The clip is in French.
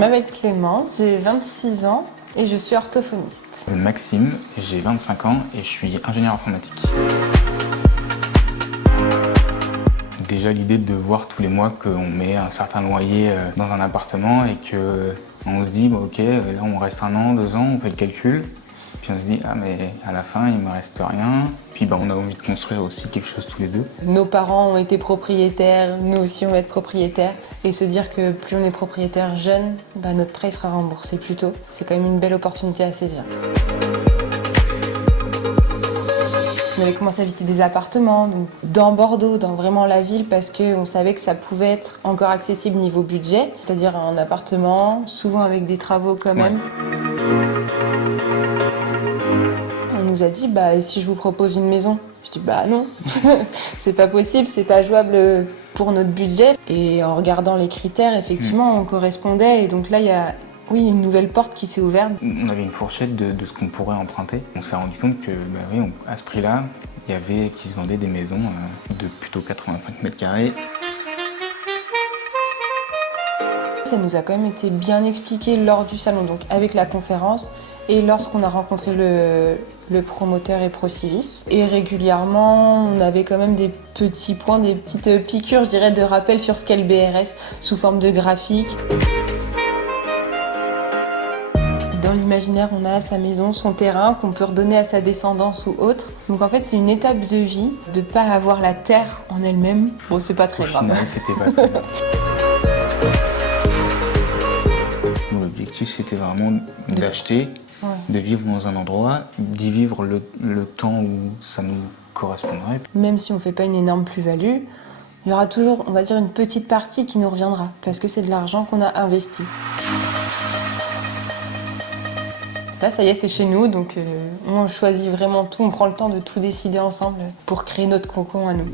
m'appelle Clémence, j'ai 26 ans et je suis orthophoniste. Maxime, j'ai 25 ans et je suis ingénieur informatique. Déjà l'idée de voir tous les mois qu'on met un certain loyer dans un appartement et qu'on se dit bah, ok, là on reste 1 an, 2 ans, on fait le calcul. Puis on se dit ah mais à la fin il me reste rien. Puis bah, on a envie de construire aussi quelque chose tous les deux. Nos parents ont été propriétaires, nous aussi on va être propriétaires. Et se dire que plus on est propriétaire jeune, bah, notre prêt sera remboursé plus tôt. C'est quand même une belle opportunité à saisir. On avait commencé à visiter des appartements, donc dans Bordeaux, dans vraiment la ville, parce qu'on savait que ça pouvait être encore accessible niveau budget. C'est-à-dire un appartement, souvent avec des travaux quand même. On nous a dit, bah, et si je vous propose une maison? Je dis, bah non, c'est pas possible, c'est pas jouable pour notre budget. Et en regardant les critères, effectivement, on correspondait. Et donc là, il y a une nouvelle porte qui s'est ouverte. On avait une fourchette de ce qu'on pourrait emprunter. On s'est rendu compte que bah, oui, à ce prix-là, il y avait qui se vendaient des maisons de plutôt 85 mètres carrés. Ça nous a quand même été bien expliqué lors du salon, donc avec la conférence et lorsqu'on a rencontré le promoteur et Procivis. Et régulièrement, on avait quand même des petits points, des petites piqûres, je dirais, de rappel sur ce qu'est le BRS sous forme de graphique. Dans l'imaginaire, on a sa maison, son terrain qu'on peut redonner à sa descendance ou autre. Donc en fait, c'est une étape de vie de ne pas avoir la terre en elle-même. Bon, c'est pas très grave. Au final, c'était pas très grave. L'objectif, c'était vraiment d'acheter, de vivre dans un endroit, d'y vivre le temps où ça nous correspondrait. Même si on ne fait pas une énorme plus-value, il y aura toujours, on va dire, une petite partie qui nous reviendra, parce que c'est de l'argent qu'on a investi. Là, ça y est, c'est chez nous, donc on choisit vraiment tout, on prend le temps de tout décider ensemble pour créer notre cocon à nous.